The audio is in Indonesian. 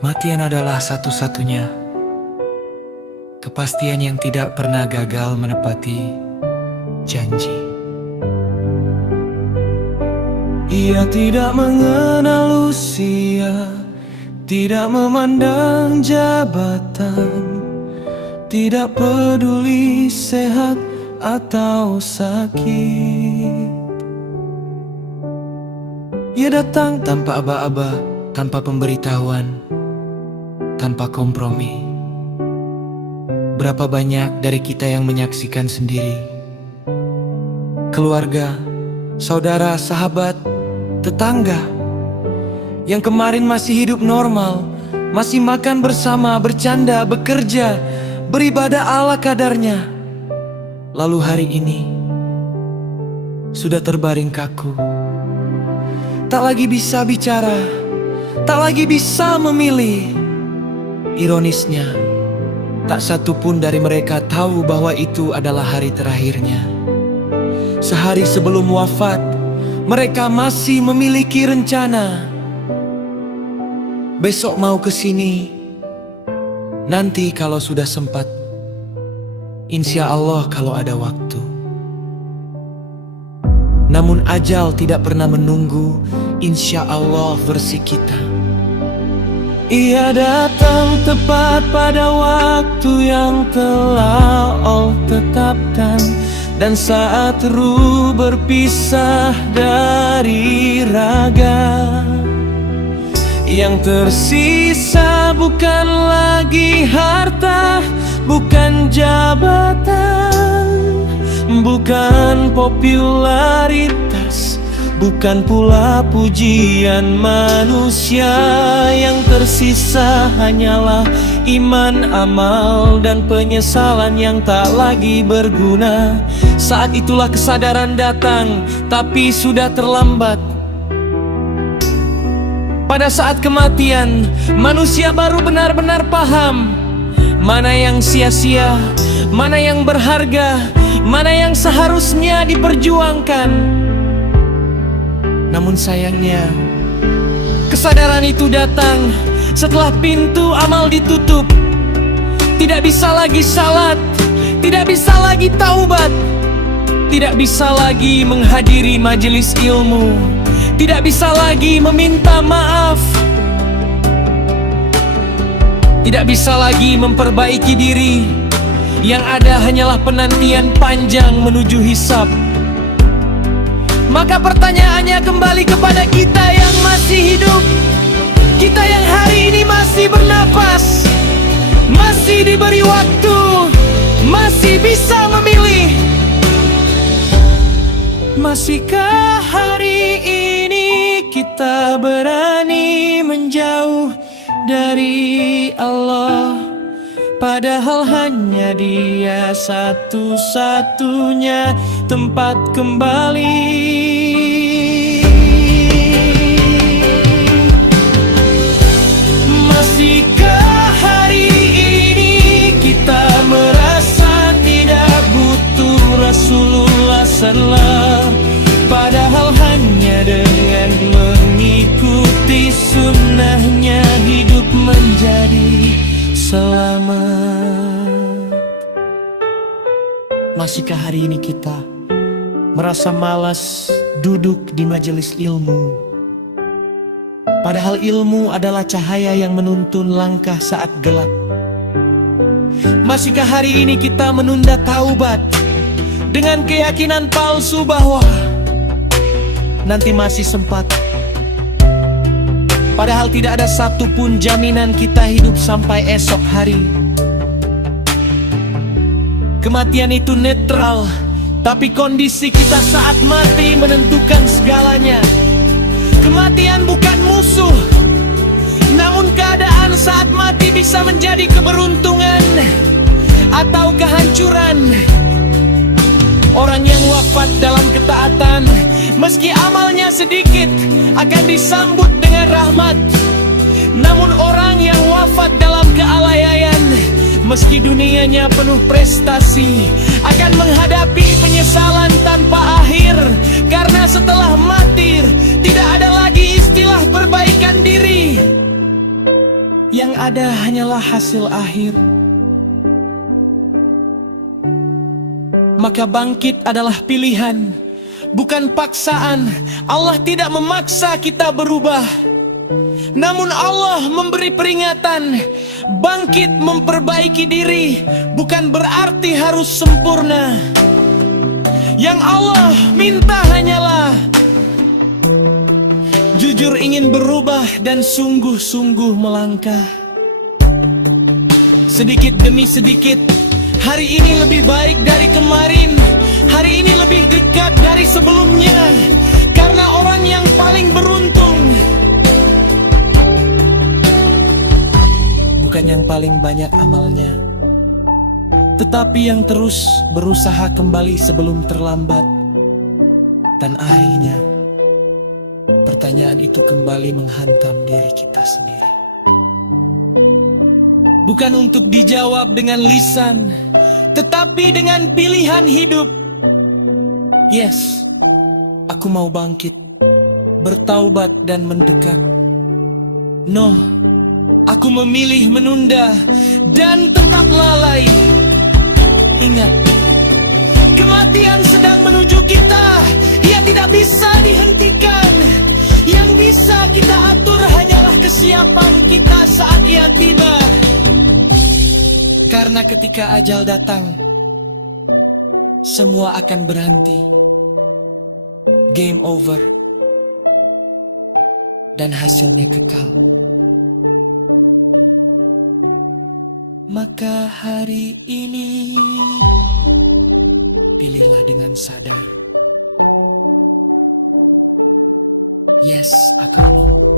Kematian adalah satu-satunya kepastian yang tidak pernah gagal menepati janji. Ia tidak mengenal usia, tidak memandang jabatan, tidak peduli sehat atau sakit. Ia datang tanpa aba-aba, tanpa pemberitahuan, tanpa kompromi. Berapa banyak dari kita yang menyaksikan sendiri, keluarga, saudara, sahabat, tetangga yang kemarin masih hidup normal, masih makan bersama, bercanda, bekerja, beribadah ala kadarnya, lalu hari ini sudah terbaring kaku, tak lagi bisa bicara, tak lagi bisa memilih. Ironisnya, tak satu pun dari mereka tahu bahwa itu adalah hari terakhirnya. Sehari sebelum wafat, mereka masih memiliki rencana. Besok mau ke sini, nanti kalau sudah sempat, insya Allah kalau ada waktu. Namun ajal tidak pernah menunggu, insya Allah versi kita. Ia datang tepat pada waktu yang telah Allah tetapkan, dan saat ruh berpisah dari raga, yang tersisa bukan lagi harta, bukan jabatan, bukan popularitas, bukan pula pujian manusia. Yang tersisa hanyalah iman, amal, dan penyesalan yang tak lagi berguna. Saat itulah kesadaran datang, tapi sudah terlambat. Pada saat kematian, manusia baru benar-benar paham mana yang sia-sia, mana yang berharga, mana yang seharusnya diperjuangkan. Namun sayangnya, kesadaran itu datang setelah pintu amal ditutup. Tidak bisa lagi salat, tidak bisa lagi taubat, tidak bisa lagi menghadiri majelis ilmu, tidak bisa lagi meminta maaf, tidak bisa lagi memperbaiki diri. Yang ada hanyalah penantian panjang menuju hisab. Maka pertanyaannya kembali kepada kita yang masih hidup, kita yang hari ini masih bernapas, masih diberi waktu, masih bisa memilih. Masihkah hari ini kita berani menjauh dari Allah, padahal hanya Dia satu-satunya tempat kembali. Masihkah hari ini kita merasa tidak butuh Rasulullah sallallahu, padahal hanya dengan mengikuti sunnahnya hidup menjadi selamat. Masihkah hari ini kita merasa malas duduk di majelis ilmu, padahal ilmu adalah cahaya yang menuntun langkah saat gelap? Masihkah hari ini kita menunda taubat dengan keyakinan palsu bahwa nanti masih sempat, padahal tidak ada satupun jaminan kita hidup sampai esok hari? Kematian itu netral, tapi kondisi kita saat mati menentukan segalanya. Kematian bukan musuh, namun keadaan saat mati bisa menjadi keberuntungan atau kehancuran. Orang yang wafat dalam ketaatan, meski amalnya sedikit, akan disambut dengan rahmat. Namun orang yang wafat dalam kealayan, meski dunianya penuh prestasi, akan menghadapi penyesalan tanpa akhir. Karena setelah mati, tidak ada lagi istilah perbaikan diri. Yang ada hanyalah hasil akhir. Maka bangkit adalah pilihan, bukan paksaan. Allah tidak memaksa kita berubah, namun Allah memberi peringatan. Bangkit memperbaiki diri bukan berarti harus sempurna. Yang Allah minta hanyalah jujur ingin berubah dan sungguh-sungguh melangkah. Sedikit demi sedikit, hari ini lebih baik dari kemarin. Hari ini lebih dekat dari sebelumnya. Karena orang yang paling beruntung bukan yang paling banyak amalnya, tetapi yang terus berusaha kembali sebelum terlambat. Dan akhirnya pertanyaan itu kembali menghantam diri kita sendiri. Bukan untuk dijawab dengan lisan, tetapi dengan pilihan hidup. Yes, aku mau bangkit, bertaubat dan mendekat. No, aku memilih menunda dan tetap lalai. Ingat, kematian sedang menuju kita. Ia tidak bisa dihentikan. Yang bisa kita atur hanyalah kesiapan kita saat ia tiba. Karena ketika ajal datang, semua akan berhenti. Game over. Dan hasilnya kekal. Maka hari ini pilihlah dengan sadar. Yes atau no.